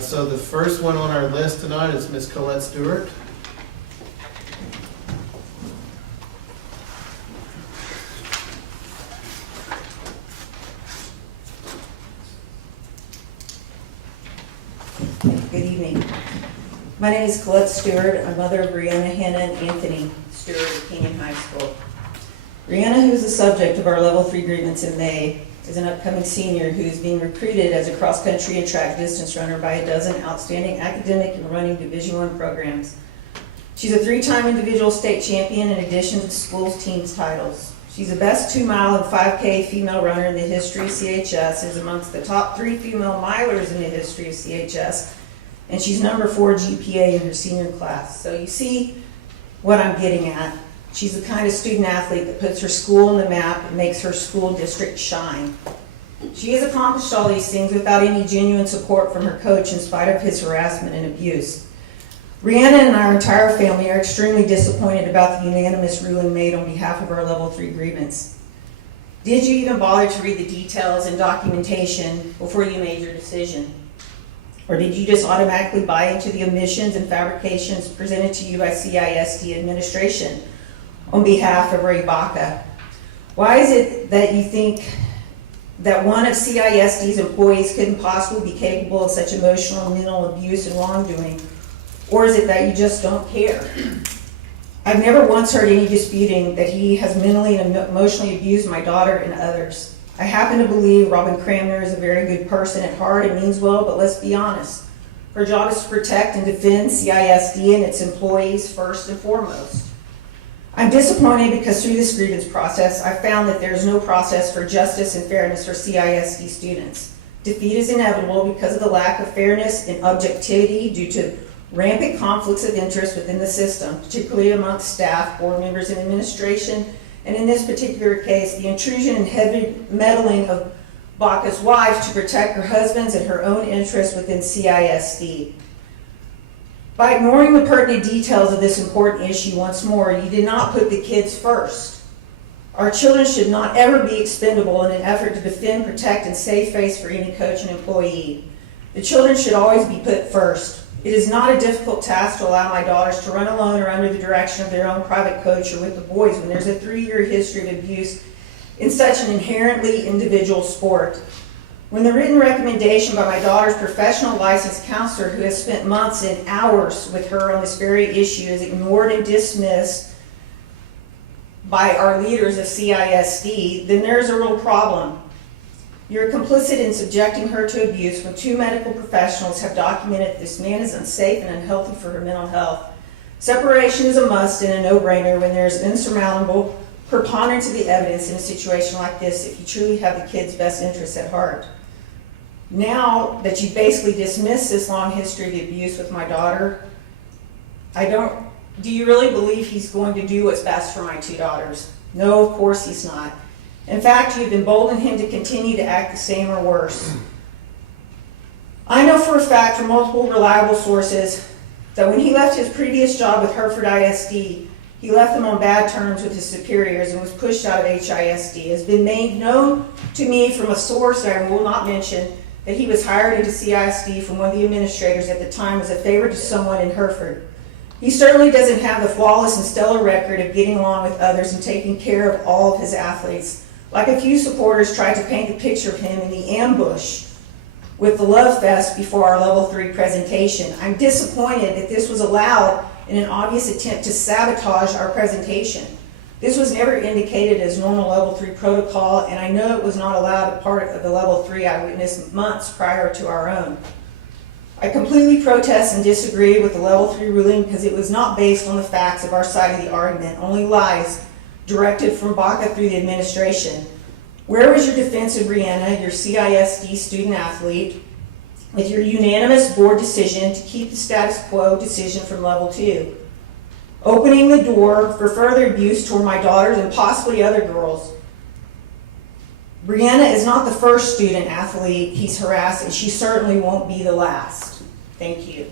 So the first one on our list tonight is Miss Colette Stewart. Good evening. My name is Colette Stewart. I'm mother of Brianna, Hannah, and Anthony Stewart at Canyon High School. Brianna, who is the subject of our Level 3 grievance in May, is an upcoming senior who is being recruited as a cross-country and track distance runner by a dozen outstanding academic and running Division I programs. She's a 3-time individual state champion in addition to the school's team's titles. She's the best 2-mile and 5K female runner in the history of CHS, is amongst the top 3 female milers in the history of CHS, and she's number 4 GPA in her senior class. So you see what I'm getting at. She's the kind of student athlete that puts her school on the map and makes her school district shine. She has accomplished all these things without any genuine support from her coach in spite of his harassment and abuse. Brianna and our entire family are extremely disappointed about the unanimous ruling made on behalf of our Level 3 grievance. Did you even bother to read the details and documentation before you made your decision? Or did you just automatically buy into the omissions and fabrications presented to you by CISD administration on behalf of Ray Baca? Why is it that you think that one of CISD's employees couldn't possibly be capable of such emotional and mental abuse and wrongdoing? Or is it that you just don't care? I've never once heard any disputing that he has mentally and emotionally abused my daughter and others. I happen to believe Robin Cramner is a very good person at heart and means well, but let's be honest. Her job is to protect and defend CISD and its employees first and foremost. I'm disappointed because through this grievance process, I found that there is no process for justice and fairness for CISD students. Defeat is inevitable because of the lack of fairness and objectivity due to rampant conflicts of interest within the system, particularly amongst staff, board members, and administration, and in this particular case, the intrusion and heavy meddling of Baca's wife to protect her husband's and her own interests within CISD. By ignoring the pertinent details of this important issue once more, you did not put the kids first. Our children should not ever be expendable in an effort to defend, protect, and save face for any coach and employee. The children should always be put first. It is not a difficult task to allow my daughters to run alone or under the direction of their own private coach or with the boys when there's a 3-year history of abuse in such an inherently individual sport. When the written recommendation by my daughter's professional licensed counselor, who has spent months and hours with her on this very issue, is ignored and dismissed by our leaders of CISD, then there's a real problem. You're complicit in subjecting her to abuse when 2 medical professionals have documented this man is unsafe and unhealthy for her mental health. Separation is a must and a no-brainer when there's insurmountable preponderance of the evidence in a situation like this if you truly have the kid's best interests at heart. Now that you basically dismissed this long history of the abuse with my daughter, do you really believe he's going to do what's best for my 2 daughters? No, of course he's not. In fact, you've emboldened him to continue to act the same or worse. I know for a fact from multiple reliable sources that when he left his previous job with Hereford ISD, he left them on bad terms with his superiors and was pushed out of HISD. It has been made known to me from a source that I will not mention that he was hired into CISD from one of the administrators at the time as a favor to someone in Hereford. He certainly doesn't have the flawless and stellar record of getting along with others and taking care of all of his athletes. Like a few supporters tried to paint the picture of him in the ambush with the Love Fest before our Level 3 presentation. I'm disappointed that this was allowed in an obvious attempt to sabotage our presentation. This was never indicated as normal Level 3 protocol, and I know it was not allowed a part of the Level 3 I witnessed months prior to our own. I completely protest and disagree with the Level 3 ruling because it was not based on the facts of our side of the argument, only lies directed from Baca through the administration. Where was your defense of Brianna, your CISD student athlete, with your unanimous board decision to keep the status quo decision from Level 2? Opening the door for further abuse toward my daughters and possibly other girls. Brianna is not the first student athlete he's harassed, and she certainly won't be the last. Thank you.